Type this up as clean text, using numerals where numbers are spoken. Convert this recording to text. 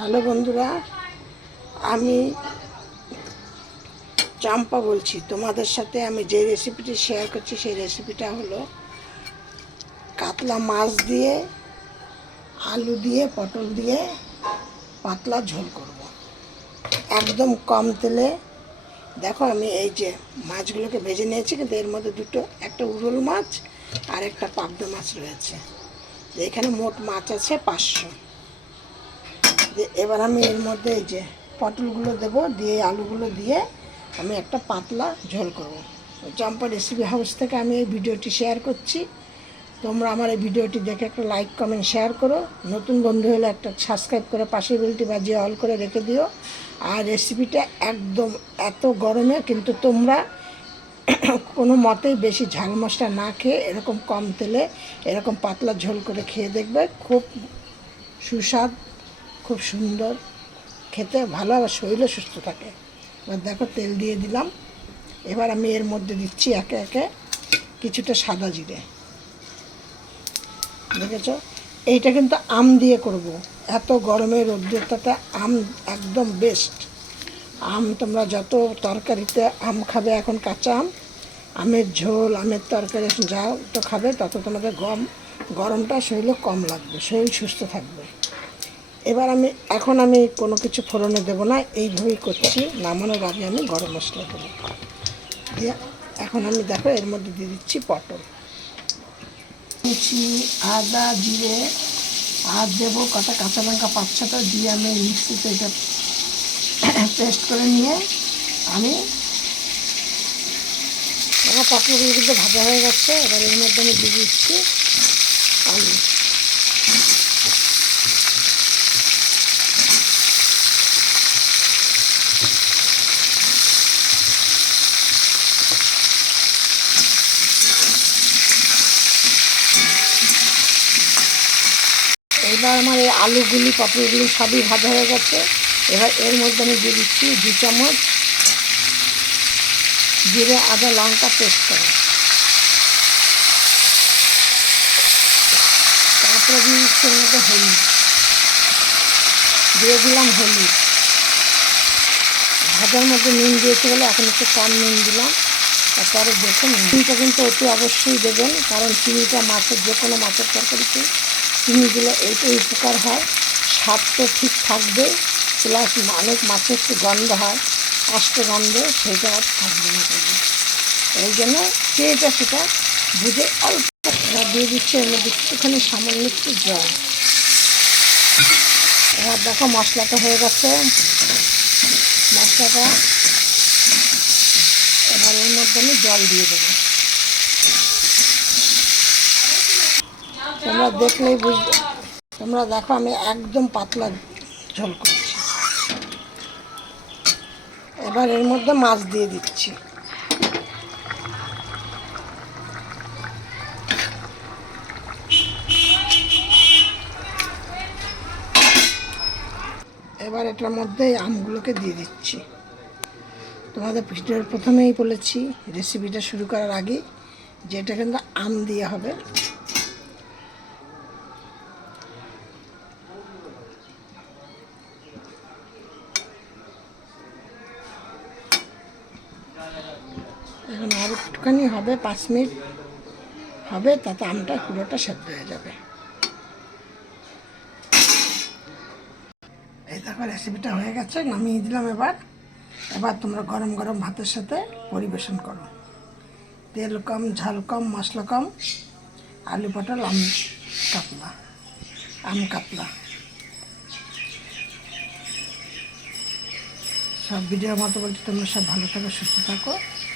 Hello বন্ধুরা, আমি চম্পা বলছি। তোমাদের সাথে আমি যে রেসিপিটি শেয়ার করছি সেই রেসিপিটা হলো কাতলা মাছ দিয়ে, আলু দিয়ে, পটল দিয়ে পাতলা ঝোল করব একদম কম তেলে। দেখো আমি এই যে মাছগুলোকে ভেজে নিয়েছি, কিন্তু এর মধ্যে একটা উরুল মাছ আর একটা পাবদা মাছ রয়েছে। এখানে মোট মাছ আছে 500। এবার আমি এর মধ্যে এই যে পটলগুলো দেবো, দিয়ে আলুগুলো দিয়ে আমি একটা পাতলা ঝোল করব। চম্পা রেসিপি হাউস থেকে আমি এই ভিডিওটি শেয়ার করছি। তোমরা আমার এই ভিডিওটি দেখে একটা লাইক, কমেন্ট, শেয়ার করো। নতুন বন্ধু হলে একটা সাবস্ক্রাইব করে পাশের বেলটি বাজিয়ে অল করে রেখে দিও। আর রেসিপিটা একদম এত গরমে কিন্তু তোমরা কোনো মতেই বেশি ঝাল মশলা না খেয়ে এরকম কম তেলে এরকম পাতলা ঝোল করে খেয়ে দেখবে। খুব সুস্বাদ, খুব সুন্দর খেতে, ভালো, আবার শরীরও সুস্থ থাকে। এবার দেখো তেল দিয়ে দিলাম। এবার আমি এর মধ্যে দিচ্ছি একে একে কিছুটা সাদা জিরে। দেখেছো, এইটা কিন্তু আম দিয়ে করব। এত গরমের রৌদ্রটাতে আম একদম বেস্ট। আম তোমরা যত তরকারিতে আম খাবে, এখন কাঁচা আমের ঝোল, আমের তরকারি যা তো খাবে, তত তোমাদের গরমটা শরীরে কম লাগবে, শরীর সুস্থ থাকবে। এবার এখন আমি কোনো কিছু ফোড়নে দেবো না, এইভাবেই করছি। নামানোর আগে আমি গরম মশলা দেবো দিয়ে এখন আমি দেখো এর মধ্যে দিয়ে দিচ্ছি পটল কুচি, আদা, জিরে আর দেবো কটা কাঁচা লঙ্কা 5-6টা দিয়ে আমি মিক্সিতে এটা পেস্ট করে নিয়ে আমি আমার পটলগুলো কিন্তু ভাজা হয়ে গেছে। এবার এর মধ্যে আমি দিয়ে দিচ্ছি আলু। এবার আমার এই আলুগুলি, পটলগুলি সবই ভাজা হয়ে গেছে। এবার এর মধ্যে আমি দিয়ে দিচ্ছি 2 চামচ জিরে, আদা, লঙ্কা পেস্ট করা। তারপরে দিয়ে দিচ্ছি এর মধ্যে হলুদ, দিয়ে দিলাম হলুদ। ভাজার মধ্যে নুন দিয়েছি বলে এখন একটু কম নুন দিলাম। তারপরে দেখুন, চিনিটা কিন্তু অতি অবশ্যই দেবেন, কারণ চিনিটা মাছের, যে কোনো মাছের তরকারিতে চিনি দিলে এইটাই উপকার হয়। স্বাদ তো ঠিক থাকবে, প্লাস অনেক মাছের একটু গন্ধ হয়, আস্তে গন্ধ, সেইটা আর থাকবে না। এই জন্য চিনিটা সেটা বুঝে অল্প দিয়ে দিচ্ছে। এর মধ্যে একটুখানি সামান্য একটু জল। এবার দেখো মশলাটা হয়ে গেছে। মশলাটা এবার এর মধ্যে আমি জল দিয়ে দেবো। তোমরা দেখলেই বুঝবে। তোমরা দেখো আমি একদম পাতলা ঝোল করছি। এবার এর মধ্যে মাছ দিয়ে দিচ্ছি। এবার এটার মধ্যে আমগুলোকে দিয়ে দিচ্ছি। তোমাদের ভিডিওর প্রথমেই বলেছি, রেসিপিটা শুরু করার আগে, যে এটা কিন্তু আম দিয়ে হবে। এখন আর একটুখানি হবে, 5 মিনিট হবে, তাতে আমটা পুরোটা সেদ্ধ হয়ে যাবে। এই দেখো রেসিপিটা হয়ে গেছে, নামিয়ে দিলাম। এবার তোমরা গরম গরম ভাতের সাথে পরিবেশন করো। তেল কম, ঝাল কম, মশলা কম, আলু পটল আম কাতলা। সব ভিডিওর মতো বলছি, তোমরা সব ভালো থাকো, সুস্থ থাকো।